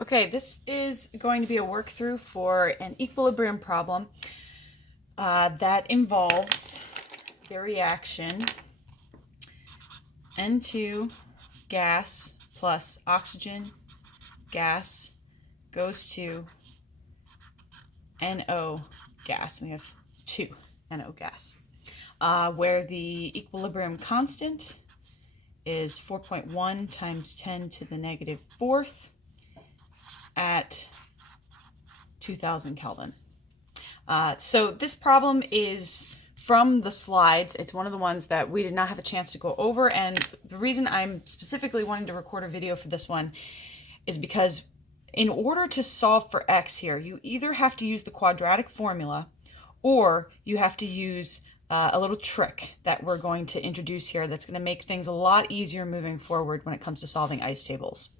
Okay, this is going to be a work through for an equilibrium problem that involves the reaction N2 gas plus oxygen gas goes to NO gas. We have 2 NO gas, where the equilibrium constant is 4.1 times 10 to the negative fourth at 2000 Kelvin. So this problem is from the slides. It's one of the ones that we did not have a chance to go over, and the reason I'm specifically wanting to record a video for this one is because in order to solve for x here, you either have to use the quadratic formula or you have to use a little trick that we're going to introduce here that's going to make things a lot easier moving forward when it comes to solving ice tables.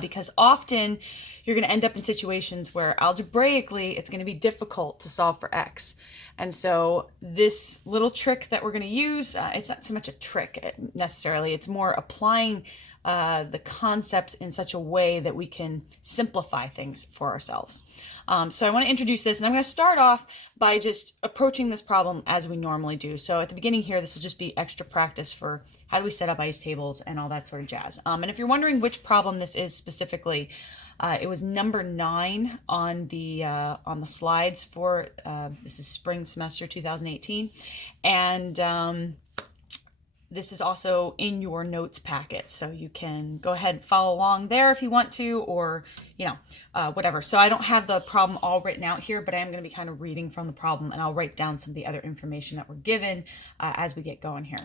Because often you're going to end up in situations where algebraically it's going to be difficult to solve for x. And so this little trick that we're going to use, it's not so much a trick necessarily, it's more applying the concepts in such a way that we can simplify things for ourselves. So I want to introduce this, and I'm going to start off by just approaching this problem as we normally do. So at the beginning here, this will just be extra practice for how do we set up ice tables and all that sort of jazz. And if you're wondering which problem this is specifically, it was number 9 on the slides for this is spring semester 2018, and this is also in your notes packet, so you can go ahead and follow along there if you want to, or whatever. So I don't have the problem all written out here, but I am going to be kind of reading from the problem, and I'll write down some of the other information that we're given as we get going here.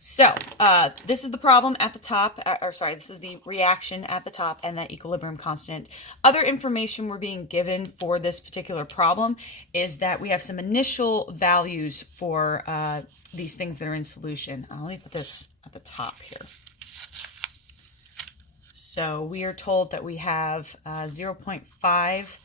So this is the problem at the top, this is the reaction at the top and that equilibrium constant. Other information we're being given for this particular problem is that we have some initial values for these things that are in solution. Let me put this at the top here. So we are told that we have 0.5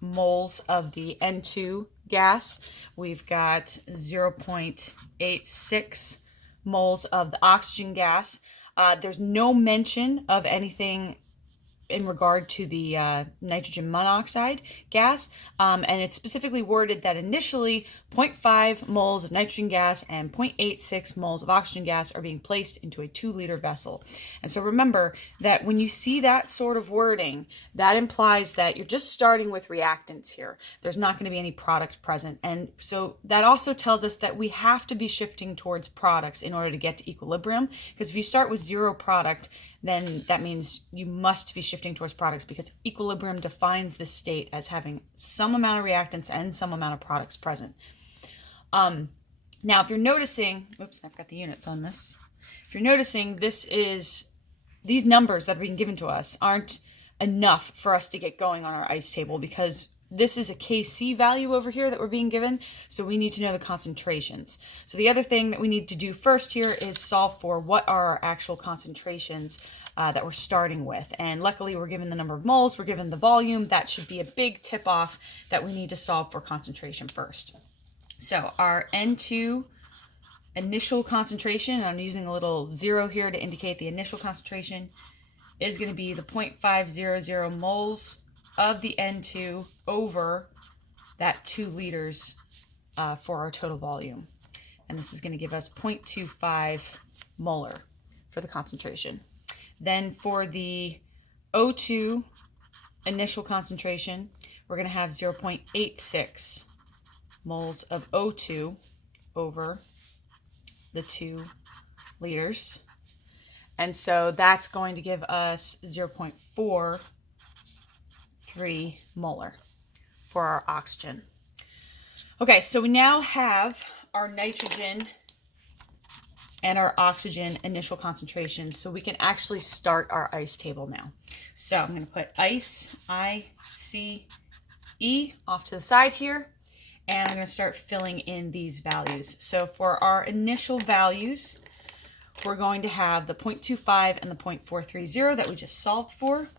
moles of the N2 gas. We've got 0.86 moles of the oxygen gas. There's no mention of anything in regard to the nitrogen monoxide gas, and it's specifically worded that initially 0.5 moles of nitrogen gas and 0.86 moles of oxygen gas are being placed into a 2-liter vessel. And so remember that when you see that sort of wording, that implies that you're just starting with reactants here. There's not going to be any product present, and so that also tells us that we have to be shifting towards products in order to get to equilibrium, because if you start with 0 product, then that means you must be shifting towards products, because equilibrium defines this state as having some amount of reactants and some amount of products present. Now, if you're noticing, oops, I've got the units on this. If you're noticing, these numbers that are being given to us aren't enough for us to get going on our ice table, because this is a Kc value over here that we're being given, so we need to know the concentrations. So the other thing that we need to do first here is solve for what are our actual concentrations that we're starting with. And luckily we're given the number of moles, we're given the volume. That should be a big tip off that we need to solve for concentration first. So our N2 initial concentration, and I'm using a little 0 here to indicate the initial concentration, is going to be the 0.500 moles of the N2 over that 2 liters for our total volume. And this is going to give us 0.25 molar for the concentration. Then for the O2 initial concentration, we're going to have 0.86 moles of O2 over the 2 liters. And so that's going to give us 0.43 molar for our oxygen. Okay, so we now have our nitrogen and our oxygen initial concentrations, so we can actually start our ice table now. So I'm going to put ice, I-C-E, off to the side here, and I'm going to start filling in these values. So for our initial values, we're going to have the 0.25 and the 0.430 that we just solved for.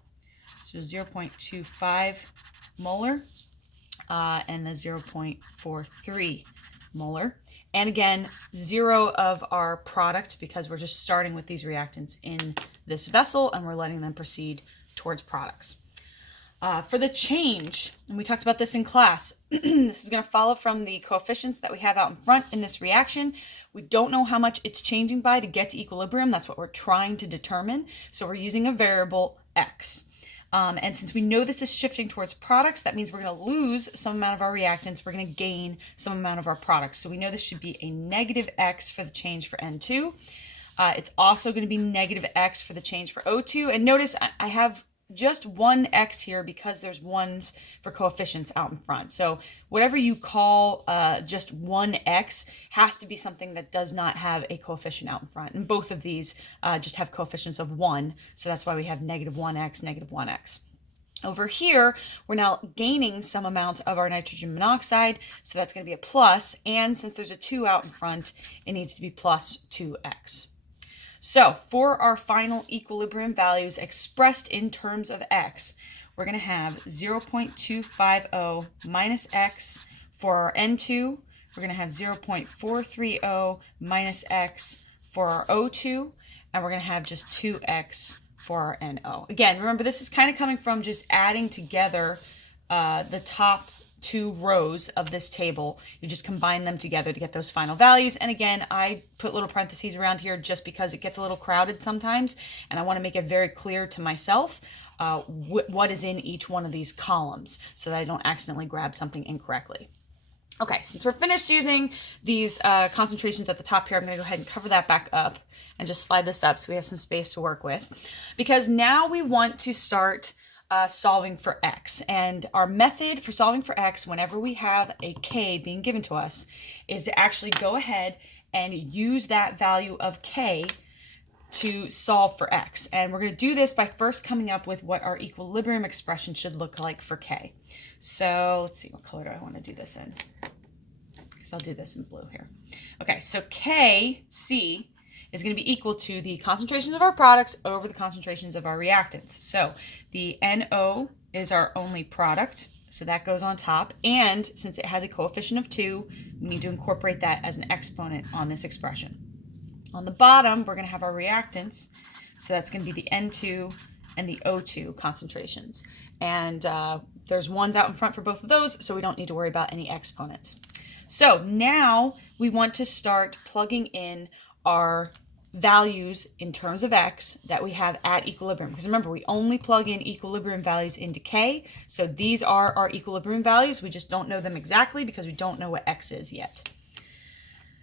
So 0.25 molar and the 0.43 molar. And again, 0 of our product, because we're just starting with these reactants in this vessel and we're letting them proceed towards products. For the change, and we talked about this in class, this is going to follow from the coefficients that we have out in front in this reaction. We don't know how much it's changing by to get to equilibrium. That's what we're trying to determine. So we're using a variable x. And since we know this is shifting towards products, that means we're going to lose some amount of our reactants. We're going to gain some amount of our products. So we know this should be a negative x for the change for N2. It's also going to be negative x for the change for O2. And notice I have just one x here because there's ones for coefficients out in front. So whatever you call just one x has to be something that does not have a coefficient out in front. And both of these just have coefficients of 1. So that's why we have negative 1x, negative 1x. Over here, we're now gaining some amount of our nitrogen monoxide, so that's going to be a plus. And since there's a 2 out in front, it needs to be plus 2x. So for our final equilibrium values expressed in terms of x, we're going to have 0.250 minus x for our N2. We're going to have 0.430 minus x for our O2, and we're going to have just 2x for our NO. Again, remember this is kind of coming from just adding together the top 2 rows of this table. You just combine them together to get those final values. And again, I put little parentheses around here just because it gets a little crowded sometimes, and I want to make it very clear to myself what is in each one of these columns so that I don't accidentally grab something incorrectly. Okay, since we're finished using these concentrations at the top here, I'm going to go ahead and cover that back up and just slide this up so we have some space to work with. Because now we want to start solving for x. And our method for solving for x whenever we have a k being given to us is to actually go ahead and use that value of k to solve for x. And we're going to do this by first coming up with what our equilibrium expression should look like for k. So let's see, what color do I want to do this in? I guess I'll do this in blue here. Okay, so Kc is going to be equal to the concentrations of our products over the concentrations of our reactants. So the NO is our only product, so that goes on top. And since it has a coefficient of 2, we need to incorporate that as an exponent on this expression. On the bottom, we're going to have our reactants, so that's going to be the N2 and the O2 concentrations. And there's ones out in front for both of those, so we don't need to worry about any exponents. So now we want to start plugging in our values in terms of x that we have at equilibrium. Because remember, we only plug in equilibrium values into k. So these are our equilibrium values. We just don't know them exactly because we don't know what x is yet.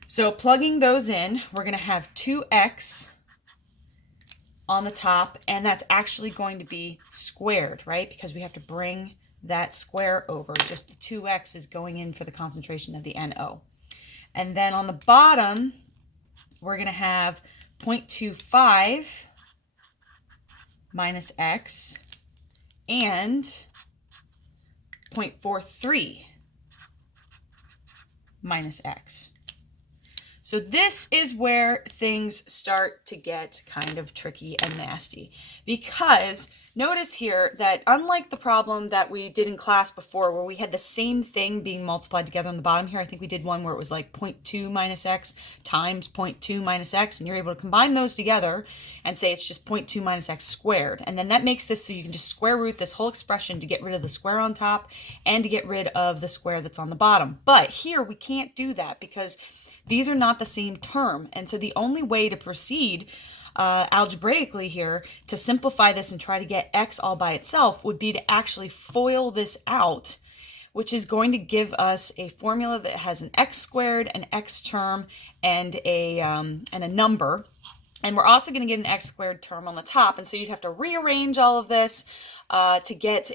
So plugging those in, we're going to have 2x on the top, and that's actually going to be squared, right? Because we have to bring that square over. Just the 2x is going in for the concentration of the NO. And then on the bottom, we're going to have 0.25 minus x and 0.43 minus x. So this is where things start to get kind of tricky and nasty, because notice here that unlike the problem that we did in class before where we had the same thing being multiplied together on the bottom here, I think we did one where it was like 0.2 minus x times 0.2 minus x, and you're able to combine those together and say it's just 0.2 minus x squared. And then that makes this so you can just square root this whole expression to get rid of the square on top and to get rid of the square that's on the bottom. But here we can't do that because these are not the same term. And so the only way to proceed algebraically here to simplify this and try to get x all by itself would be to actually FOIL this out, which is going to give us a formula that has an x squared, an x term, and a number. And we're also going to get an x squared term on the top. And so you'd have to rearrange all of this to get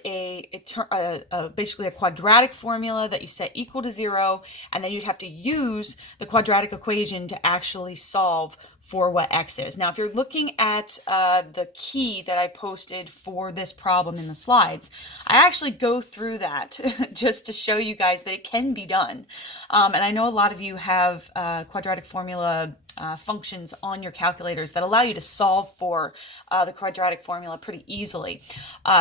basically a quadratic formula that you set equal to 0. And then you'd have to use the quadratic equation to actually solve for what x is. Now, if you're looking at the key that I posted for this problem in the slides, I actually go through that just to show you guys that it can be done. And I know a lot of you have quadratic formula functions on your calculators that allow you to solve for the quadratic formula pretty easily.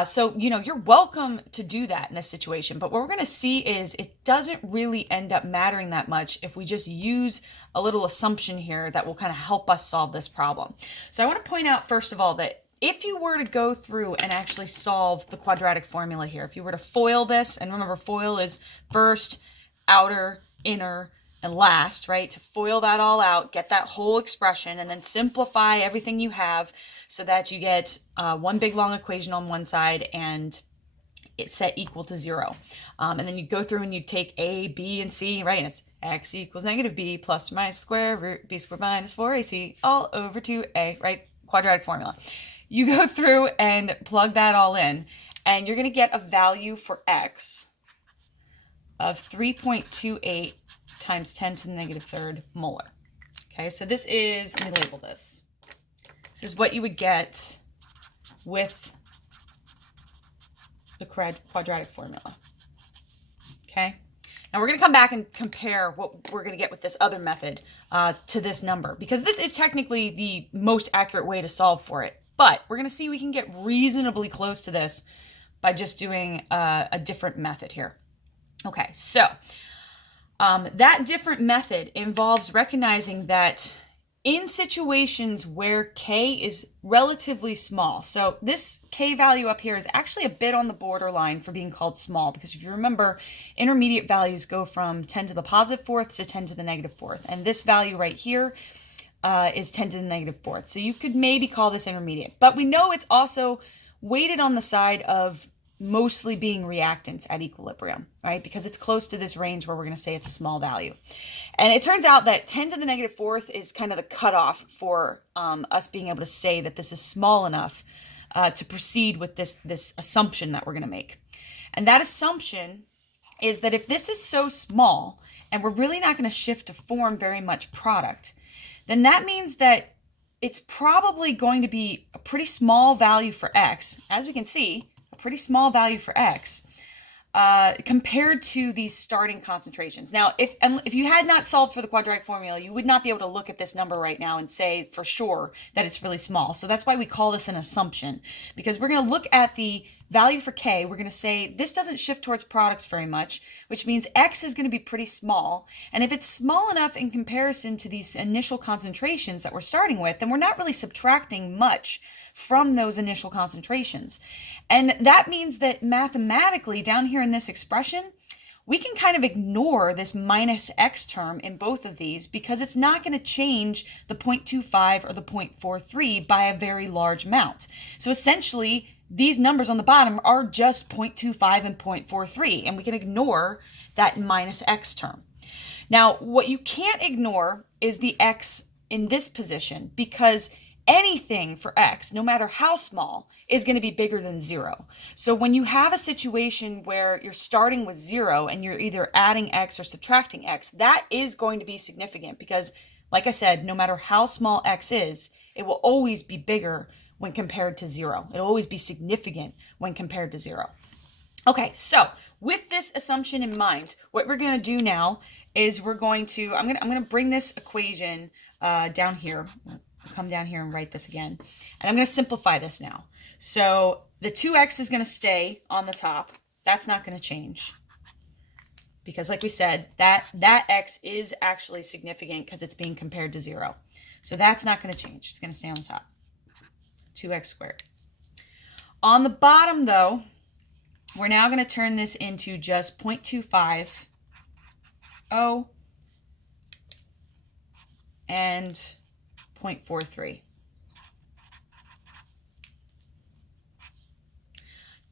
So, you know, you're welcome to do that in this situation. But what we're going to see is it doesn't really end up mattering that much if we just use a little assumption here that will kind of help us solve this problem. So I want to point out, first of all, that if you were to go through and actually solve the quadratic formula here, if you were to FOIL this, and remember FOIL is first, outer, inner, and last, right? To FOIL that all out, get that whole expression, and then simplify everything you have so that you get one big long equation on one side and it's set equal to 0. And then you go through and you take a, b, and c, right? And it's x equals negative b plus minus square root b squared minus 4ac all over 2a, right? Quadratic formula. You go through and plug that all in, and you're going to get a value for x of 3.28 times 10 to the negative third molar. Okay, so this is, let me label this. This is what you would get with the quadratic formula. Okay, now we're going to come back and compare what we're going to get with this other method to this number, because this is technically the most accurate way to solve for it. But we're going to see we can get reasonably close to this by just doing a different method here. Okay, so that different method involves recognizing that in situations where k is relatively small, so this k value up here is actually a bit on the borderline for being called small, because if you remember, intermediate values go from 10 to the positive fourth to 10 to the negative fourth, and this value right here is 10 to the negative fourth. So you could maybe call this intermediate, but we know it's also weighted on the side of mostly being reactants at equilibrium, right? Because it's close to this range where we're going to say it's a small value. And it turns out that 10 to the negative fourth is kind of the cutoff for us being able to say that this is small enough to proceed with this assumption that we're going to make. And that assumption is that if this is so small and we're really not going to shift to form very much product, then that means that it's probably going to be a pretty small value for x, as we can see, a pretty small value for x compared to these starting concentrations. Now, if you had not solved for the quadratic formula, you would not be able to look at this number right now and say for sure that it's really small. So that's why we call this an assumption, because we're going to look at the value for k. We're going to say this doesn't shift towards products very much, which means x is going to be pretty small. And if it's small enough in comparison to these initial concentrations that we're starting with, then we're not really subtracting much from those initial concentrations. And that means that mathematically down here in this expression, we can kind of ignore this minus x term in both of these because it's not going to change the 0.25 or the 0.43 by a very large amount. So essentially, these numbers on the bottom are just 0.25 and 0.43, and we can ignore that minus x term. Now, what you can't ignore is the x in this position, because anything for x, no matter how small, is going to be bigger than 0. So when you have a situation where you're starting with 0 and you're either adding x or subtracting x, that is going to be significant because, like I said, no matter how small x is, it will always be bigger when compared to 0. It'll always be significant when compared to 0. Okay, so with this assumption in mind, what we're going to do now is I'm going to bring this equation down here. I'll come down here and write this again. And I'm going to simplify this now. So the 2x is going to stay on the top. That's not going to change. Because like we said, that x is actually significant because it's being compared to 0. So that's not going to change. It's going to stay on the top. 2x squared. On the bottom, though, we're now going to turn this into just 0.25 and 0.43.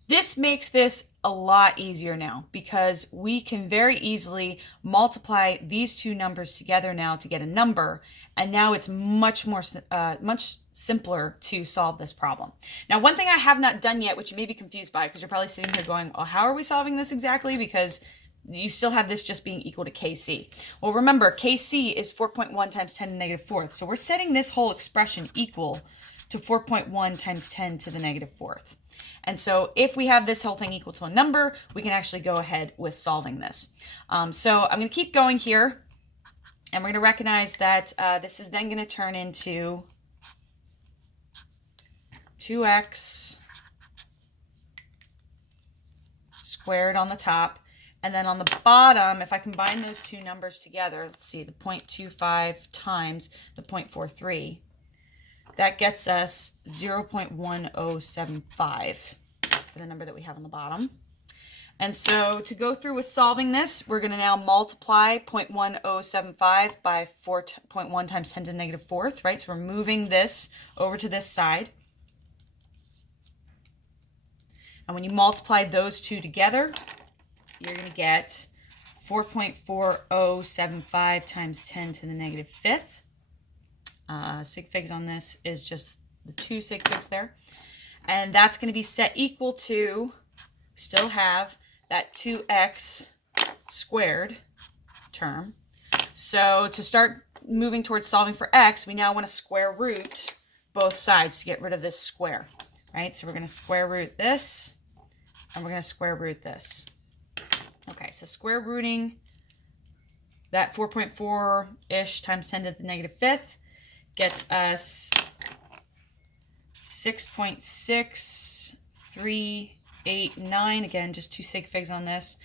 This makes this a lot easier now because we can very easily multiply these two numbers together now to get a number, and now it's much simpler to solve this problem. Now, one thing I have not done yet, which you may be confused by, because you're probably sitting here going, oh, how are we solving this exactly? Because you still have this just being equal to kc. Well, remember, kc is 4.1 times 10 to the negative fourth. So we're setting this whole expression equal to 4.1 times 10 to the negative fourth. And so if we have this whole thing equal to a number, we can actually go ahead with solving this. So I'm going to keep going here, and we're going to recognize that this is then going to turn into 2x squared on the top. And then on the bottom, if I combine those two numbers together, let's see, the 0.25 times the 0.43, that gets us 0.1075 for the number that we have on the bottom. And so to go through with solving this, we're going to now multiply 0.1075 by 4.1 times 10 to the negative fourth, right? So we're moving this over to this side. And when you multiply those two together, you're going to get 4.4075 times 10 to the negative fifth. Sig figs on this is just the 2 sig figs there. And that's going to be set equal to, still have that 2x squared term. So to start moving towards solving for x, we now want to square root both sides to get rid of this square, right? So we're going to square root this, and we're going to square root this. Okay, so square rooting that 4.4-ish times 10 to the negative fifth gets us 6.6389, again, just 2 sig figs on this,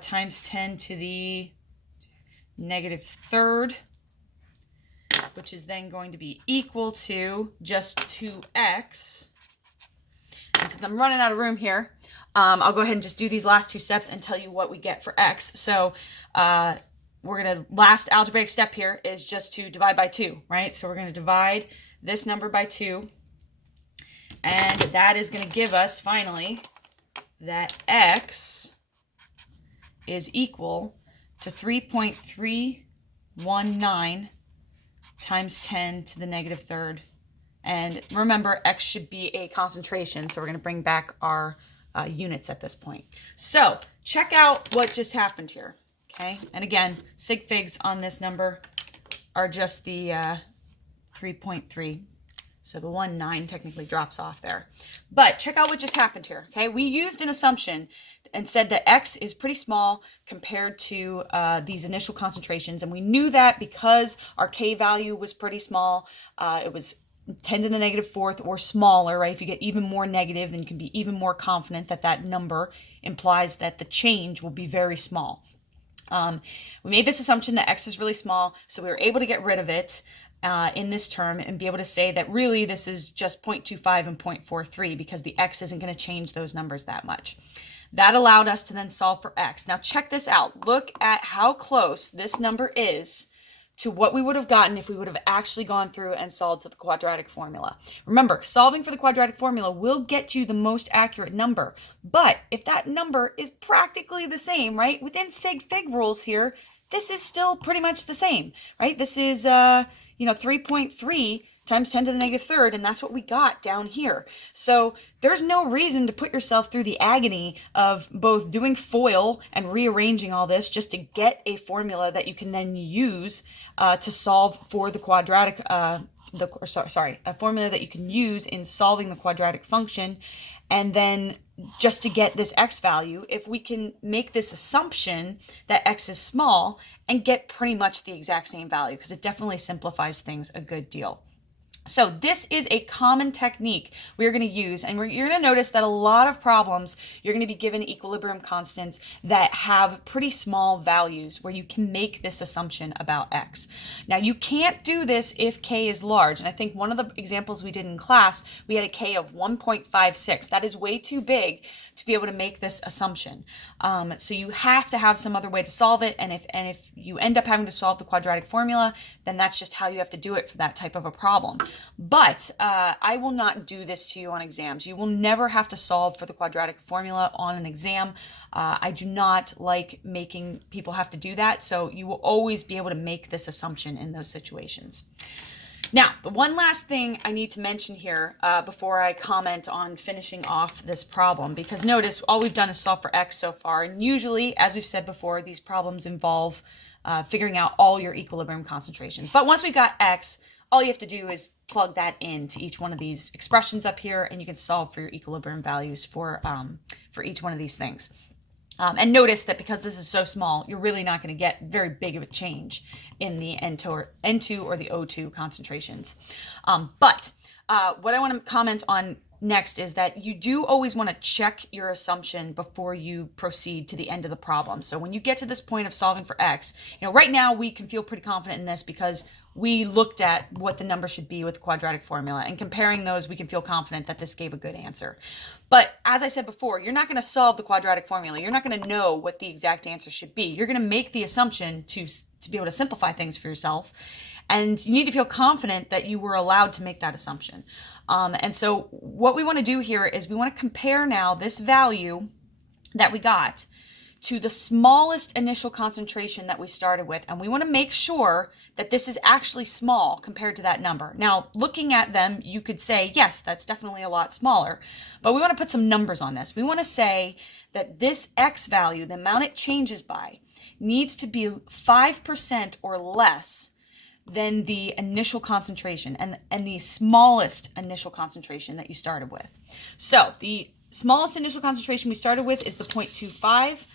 times 10 to the negative third, which is then going to be equal to just 2x. And since I'm running out of room here, I'll go ahead and just do these last 2 steps and tell you what we get for x. So we're going to, last algebraic step here is just to divide by 2, right? So we're going to divide this number by 2. And that is going to give us, finally, that x is equal to 3.319 times 10 to the negative third. And remember, x should be a concentration, so we're going to bring back our units at this point. So check out what just happened here, okay? And again, sig figs on this number are just the 3.3. So the 1.9 technically drops off there. But check out what just happened here, okay? We used an assumption and said that x is pretty small compared to these initial concentrations. And we knew that because our k value was pretty small. It was 10 to the negative fourth or smaller, right? If you get even more negative, then you can be even more confident that that number implies that the change will be very small. We made this assumption that x is really small, so we were able to get rid of it in this term and be able to say that really this is just 0.25 and 0.43 because the x isn't going to change those numbers that much. That allowed us to then solve for x. Now check this out. Look at how close this number is to what we would have gotten if we would have actually gone through and solved for the quadratic formula. Remember, solving for the quadratic formula will get you the most accurate number. But if that number is practically the same, right, within sig fig rules here, this is still pretty much the same, right? This is 3.3 times 10 to the negative third, and that's what we got down here. So there's no reason to put yourself through the agony of both doing FOIL and rearranging all this just to get a formula that you can then use to solve for the quadratic, a formula that you can use in solving the quadratic function, and then just to get this x value, if we can make this assumption that x is small and get pretty much the exact same value, because it definitely simplifies things a good deal. So this is a common technique we're going to use, and you're going to notice that a lot of problems you're going to be given equilibrium constants that have pretty small values where you can make this assumption about x. Now you can't do this if k is large, and I think one of the examples we did in class, we had a k of 1.56. That is way too big to be able to make this assumption. So you have to have some other way to solve it, and if you end up having to solve the quadratic formula, then that's just how you have to do it for that type of a problem. But I will not do this to you on exams. You will never have to solve for the quadratic formula on an exam. I do not like making people have to do that, so you will always be able to make this assumption in those situations. Now, the one last thing I need to mention here before I comment on finishing off this problem, because notice all we've done is solve for x so far, and usually, as we've said before, these problems involve figuring out all your equilibrium concentrations. But once we've got x, all you have to do is plug that into each one of these expressions up here, and you can solve for your equilibrium values for each one of these things. And notice that because this is so small, you're really not going to get very big of a change in the N2 or the O2 concentrations. But what I want to comment on next is that you do always want to check your assumption before you proceed to the end of the problem. So when you get to this point of solving for x, right now we can feel pretty confident in this because we looked at what the number should be with the quadratic formula, and comparing those, we can feel confident that this gave a good answer. But as I said before, you're not going to solve the quadratic formula. You're not going to know what the exact answer should be. You're going to make the assumption to be able to simplify things for yourself. And you need to feel confident that you were allowed to make that assumption. And so what we want to do here is we want to compare now this value that we got to the smallest initial concentration that we started with. And we want to make sure that this is actually small compared to that number. Now, looking at them, you could say, yes, that's definitely a lot smaller. But we want to put some numbers on this. We want to say that this X value, the amount it changes by, needs to be 5% or less than the initial concentration and the smallest initial concentration that you started with. So the smallest initial concentration we started with is the 0.25.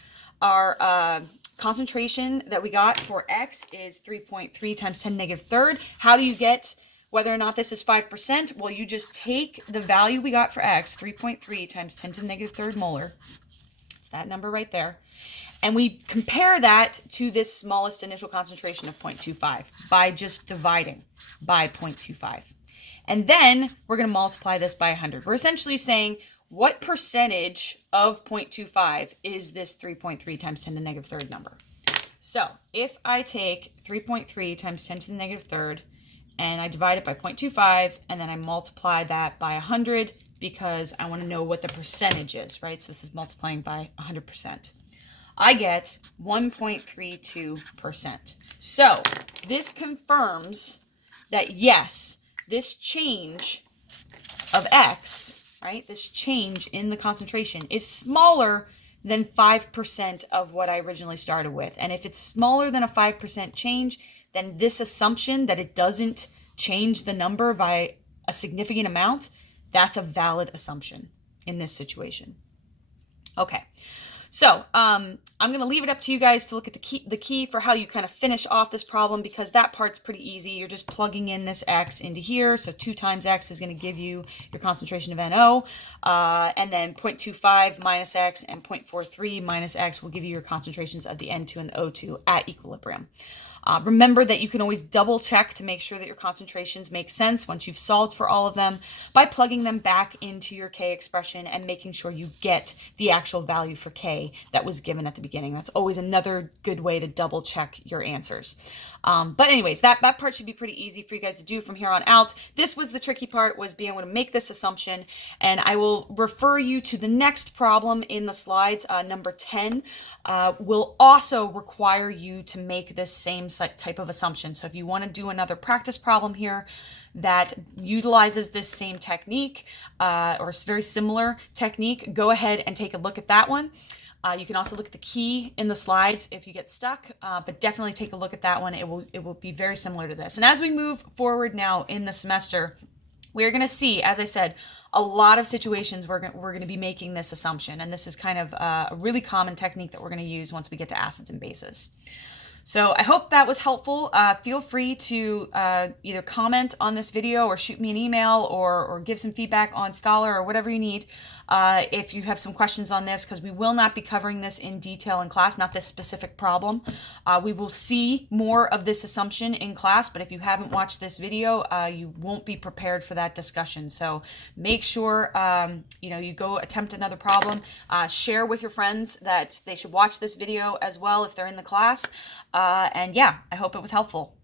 Our concentration that we got for X is 3.3 times 10 to the negative third. How do you get whether or not this is 5%? Well, you just take the value we got for X, 3.3 times 10 to the negative third molar. It's that number right there. And we compare that to this smallest initial concentration of 0.25 by just dividing by 0.25. And then we're going to multiply this by 100. We're essentially saying, what percentage of 0.25 is this 3.3 times 10 to the negative third number? So if I take 3.3 times 10 to the negative third and I divide it by 0.25 and then I multiply that by 100 because I want to know what the percentage is, right? So this is multiplying by 100%. I get 1.32%. So this confirms that yes, this change of X, right, this change in the concentration is smaller than 5% of what I originally started with. And if it's smaller than a 5% change, then this assumption that it doesn't change the number by a significant amount, that's a valid assumption in this situation. Okay. So I'm going to leave it up to you guys to look at the key for how you kind of finish off this problem, because that part's pretty easy. You're just plugging in this X into here. So 2 times X is going to give you your concentration of NO. And then 0.25 minus X and 0.43 minus X will give you your concentrations of the N2 and the O2 at equilibrium. Remember that you can always double check to make sure that your concentrations make sense once you've solved for all of them by plugging them back into your K expression and making sure you get the actual value for K that was given at the beginning. That's always another good way to double check your answers. But anyways, that part should be pretty easy for you guys to do from here on out. This was the tricky part, was being able to make this assumption, and I will refer you to the next problem in the slides. Number 10 will also require you to make this same type of assumption. So if you want to do another practice problem here that utilizes this same technique or very similar technique, go ahead and take a look at that one. You can also look at the key in the slides if you get stuck, but definitely take a look at that one. It will be very similar to this. And as we move forward now in the semester, we're going to see, as I said, a lot of situations we're going to be making this assumption. And this is kind of a really common technique that we're going to use once we get to acids and bases. So I hope that was helpful. Feel free to either comment on this video or shoot me an email or give some feedback on Scholar or whatever you need if you have some questions on this, because we will not be covering this in detail in class, not this specific problem. We will see more of this assumption in class, but if you haven't watched this video, you won't be prepared for that discussion. So make sure you go attempt another problem. Share with your friends that they should watch this video as well if they're in the class. And yeah, I hope it was helpful.